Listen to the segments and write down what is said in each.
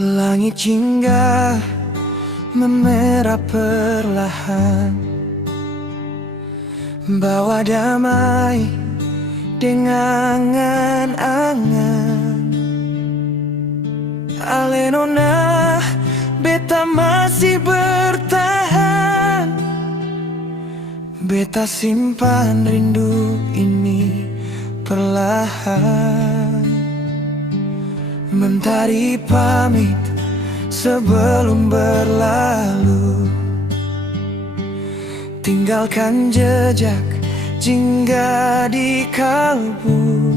Langit jingga memerah perlahan, bawa damai dengan angan-angan. Alenona, beta masih bertahan. Beta simpan rindu ini perlahan. Mentari pamit sebelum berlalu, tinggalkan jejak jingga di kalbu.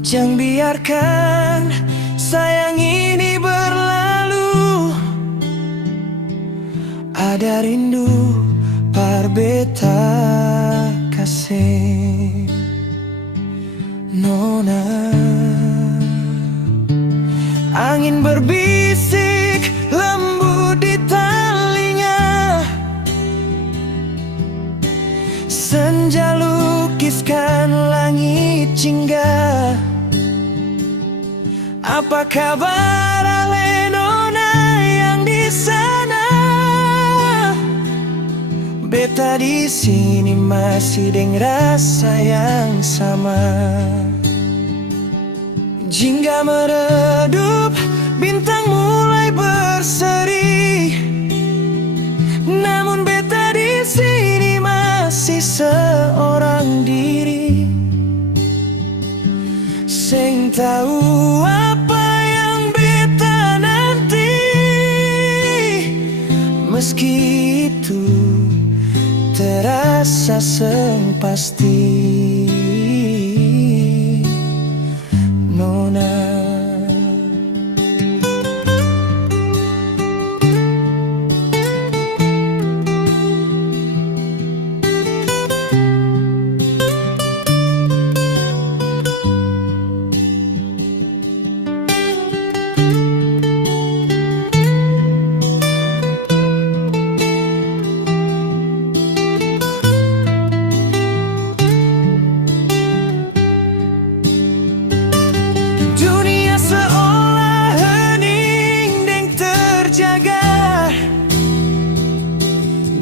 Jangan biarkan sayang ini berlalu. Ada rindu par beta kasih nona. Angin berbisik lembut di telinga, senja lukiskan langit jingga. Apa kabar Alenona yang di sana? Beta di sini masih dengan rasa yang sama. Jingga meredup, bintang mulai berseri, namun beta di sini masih seorang diri. Seng tahu apa yang beta nanti, meski itu terasa seng pasti. Nona,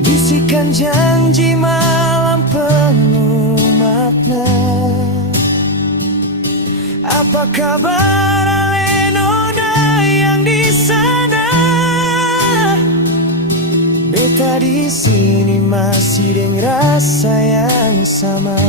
bisikan janji malam penuh makna. Apa kabar Alenona yang di sana? Beta di sini masih dengan rasa yang sama.